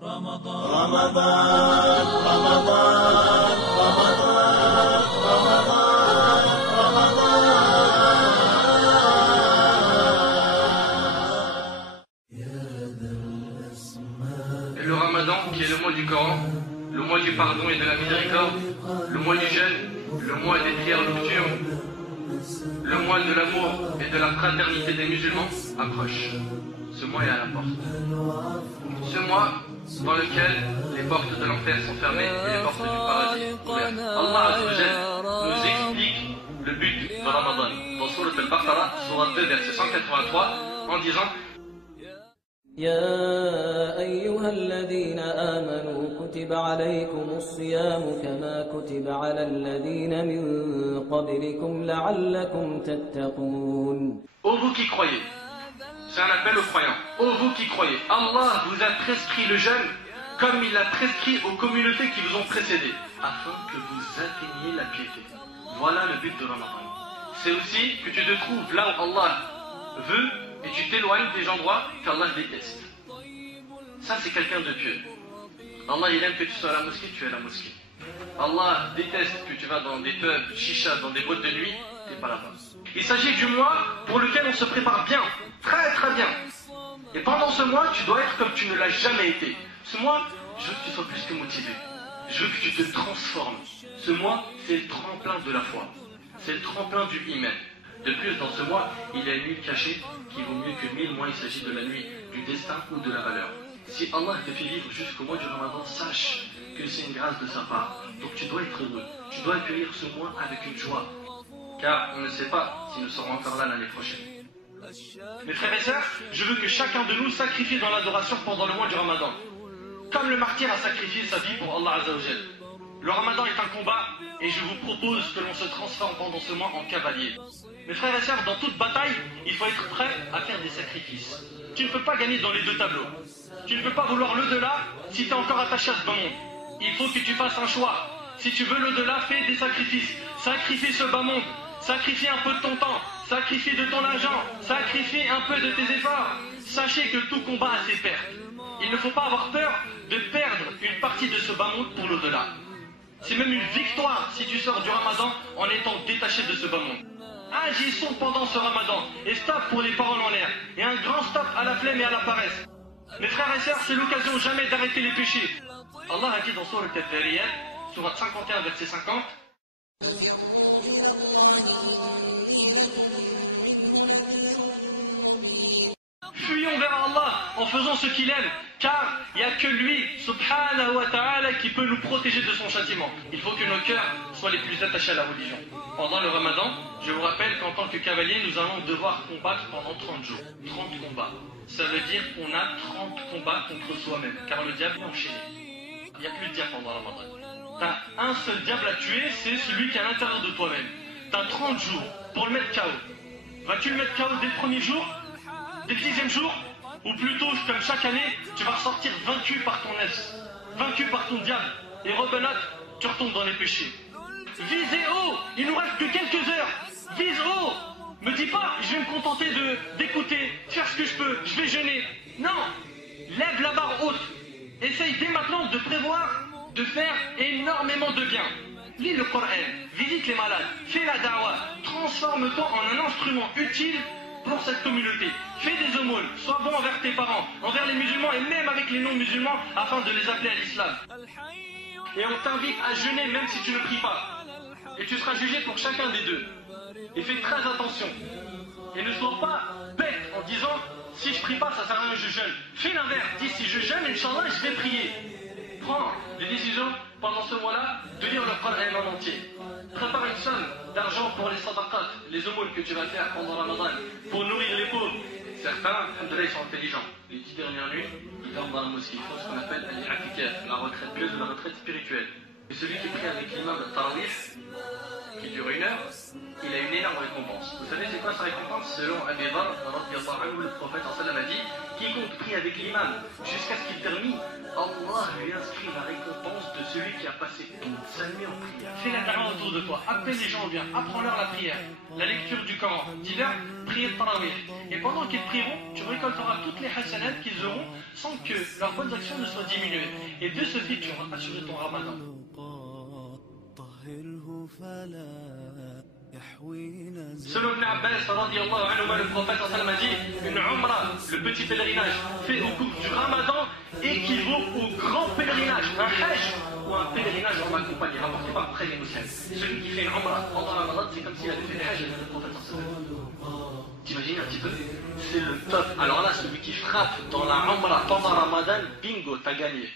Et le Ramadan, qui est le mois du Coran, le mois du pardon et de la miséricorde, le mois du jeûne, le mois des prières nocturnes, le mois de l'amour et de la fraternité des musulmans approche. Ce mois est à la porte. Ce mois dans lequel les portes de l'enfer sont fermées et les portes du paradis ouvertes. Allah Azza wa Jalla nous explique le but de Ramadan dans Surat al-Baqarah, Surat 2, verset 183, en disant يا أيها الذين آمنوا كتب عليكم الصيام كما كتب على الذين من قبلكم لعلكم تتقون. Ô vous qui croyez, c'est un appel aux croyants. Ô vous qui croyez, Allah vous a prescrit le jeûne comme il l'a prescrit aux communautés qui vous ont précédé, afin que vous atteigniez la piété. Voilà le but de Ramadan. C'est aussi que tu te trouves là où Allah veut et tu t'éloignes des endroits qu'Allah déteste. Ça, c'est quelqu'un de pieux. Allah, il aime que tu sois à la mosquée, tu es à la mosquée. Allah déteste que tu vas dans des pubs, chicha, dans des boîtes de nuit, tu n'es pas là-bas. Il s'agit du mois pour lequel on se prépare bien, très très bien. Et pendant ce mois, tu dois être comme tu ne l'as jamais été. Ce mois, je veux que tu sois plus que motivé. Je veux que tu te transformes. Ce mois, c'est le tremplin de la foi. C'est le tremplin du iman. De plus, dans ce mois, il y a une nuit cachée qui vaut mieux que 1000 mois. Il s'agit de la nuit du destin ou de la valeur. Si Allah te fait vivre jusqu'au mois du Ramadan, sache que c'est une grâce de sa part. Donc tu dois être heureux. Tu dois accueillir ce mois avec une joie. Car on ne sait pas si nous serons encore là l'année prochaine. Mes frères et sœurs, je veux que chacun de nous sacrifie dans l'adoration pendant le mois du Ramadan. Comme le martyr a sacrifié sa vie pour Allah Azza wa Jal. Le Ramadan est un combat et je vous propose que l'on se transforme pendant ce mois en cavalier. Mes frères et sœurs, dans toute bataille, il faut être prêt à faire des sacrifices. Tu ne peux pas gagner dans les deux tableaux. Tu ne peux pas vouloir l'au-delà si tu es encore attaché à ce bas monde. Il faut que tu fasses un choix. Si tu veux l'au-delà, fais des sacrifices. Sacrifie ce bas monde. Sacrifie un peu de ton temps. Sacrifie de ton argent. Sacrifie un peu de tes efforts. Sachez que tout combat a ses pertes. Il ne faut pas avoir peur de perdre une partie de ce bas monde pour l'au-delà. C'est même une victoire si tu sors du Ramadan en étant détaché de ce bas monde. Agissons pendant ce Ramadan et stop pour les paroles en l'air et un grand stop à la flemme et à la paresse. Mes frères et sœurs, c'est l'occasion jamais d'arrêter les péchés. Allah a dit dans Surat al-Dhariyat, Surat 51, verset 50. Fuyons vers Allah en faisant ce qu'il aime, car il n'y a que lui, subhanahu wa ta'ala, qui peut nous protéger de son châtiment. Il faut que nos cœurs soient les plus attachés à la religion. Pendant le Ramadan, je vous rappelle qu'en tant que cavalier, nous allons devoir combattre pendant 30 jours. 30 combats. Ça veut dire qu'on a 30 combats contre soi-même, car le diable est enchaîné. Il n'y a plus de diable pendant le Ramadan. T'as un seul diable à tuer, c'est celui qui est à l'intérieur de toi-même. T'as 30 jours pour le mettre KO. Vas-tu le mettre KO dès le premier jour? Dès le 10e jour? Ou plutôt, comme chaque année, tu vas ressortir vaincu par ton nefs, vaincu par ton diable. Et rebelote, tu retombes dans les péchés. Visez haut, il nous reste que quelques heures. Vise haut. Me dis pas, je vais me contenter d'écouter, faire ce que je peux, je vais jeûner. Non, lève la barre haute. Essaye dès maintenant de prévoir, de faire énormément de bien. Lis le Coran, visite les malades, fais la da'wah, transforme-toi en un instrument utile pour cette communauté. Fais des aumônes, sois bon envers tes parents, envers les musulmans et même avec les non-musulmans afin de les appeler à l'islam. Et on t'invite à jeûner même si tu ne pries pas. Et tu seras jugé pour chacun des deux. Et fais très attention. Et ne sois pas bête en disant si je prie pas, ça sert à rien, je jeûne. Fais l'inverse. Dis si je jeûne, Inch'Allah, je vais prier. Prends des décisions pendant ce mois-là de lire le Coran en entier. Prépare une somme d'argent pour les sadaqat, les aumônes que tu vas faire pendant Ramadan, pour nourrir les pauvres. Certains, alhamdoulilah, ils sont intelligents. Les 10 dernières nuits, ils dorment dans la mosquée. Ils font ce qu'on appelle al-i'tikaf, la retraite pieuse ou la retraite spirituelle. Et celui qui prie avec l'imam de Tarawih, qui dure 1 heure, il a une énorme énorme récompense. Vous savez c'est quoi sa récompense? Selon Abi Dharr, le prophète a dit, quiconque prie avec l'imam jusqu'à ce qu'il termine, Allah lui inscrit la récompense de celui qui a passé toute sa nuit en prière. Fais la da'wa autour de toi, appelle les gens bien, apprends-leur la prière, la lecture du Coran, dis-leur, priez le tarawih. Et pendant qu'ils prieront, tu récolteras toutes les hasanats qu'ils auront sans que leurs bonnes actions ne soient diminuées. Et de ce fait, tu auras assuré ton ramadan. Selon Ibn Abbas, le prophète a dit, une umrah, le petit pèlerinage, fait au cours du ramadan, équivaut au grand pèlerinage, un hajj ou un pèlerinage en ma compagnie, rapporté par après les musulmans. Celui qui fait une umrah pendant le ramadan, c'est comme s'il avait fait le hajj avec le prophète. T'imagines un petit peu? C'est le top. Alors là, celui qui frappe dans la umrah pendant le ramadan, bingo, t'as gagné.